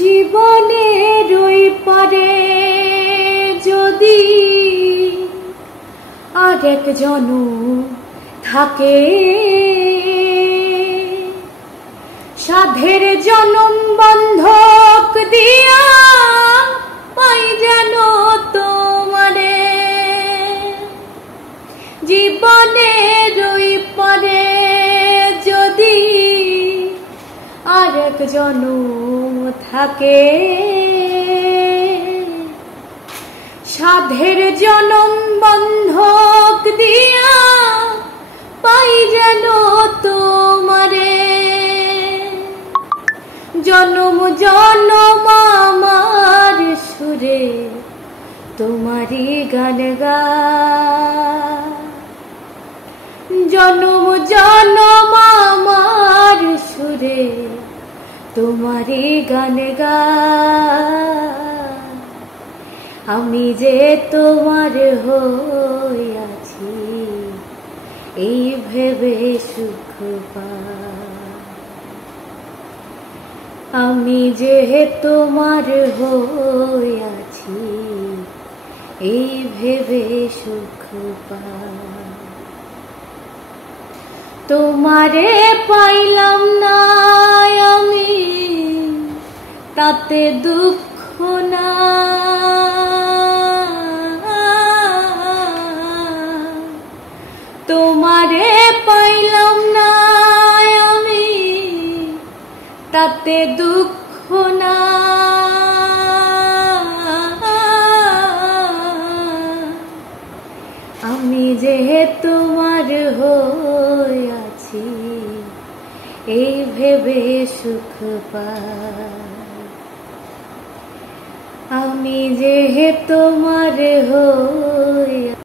জীবনের ওই পারে যদি আরেক জনম থাকে, সাধের জনম বন্ধক দিয়া পাই যেন তোমারে। জীবনের ওই পারে যদি আরেক জনম থাকে, সাধের জনম বন্ধক দিয়া পাই যেন তোমারে। জনম জনম আমার সুরে তোমারি গান গাই, জনম জনম আমার সুরে তোমারি গান গাই। আমি যে তোমার হইয়াছি এই ভেবে সুখ পাই, আমি যে তোমার হইয়াছি এই ভেবে সুখ পাই। তোমারে পাইলাম না আমি তাতে দুঃখ না, তোমারে পাইলাম না আমি তাতে দুঃখ না। আমি যে তোমার হইয়াছি এই ভেবে সুখ পাই, আমি যে তোমার হইয়াছি।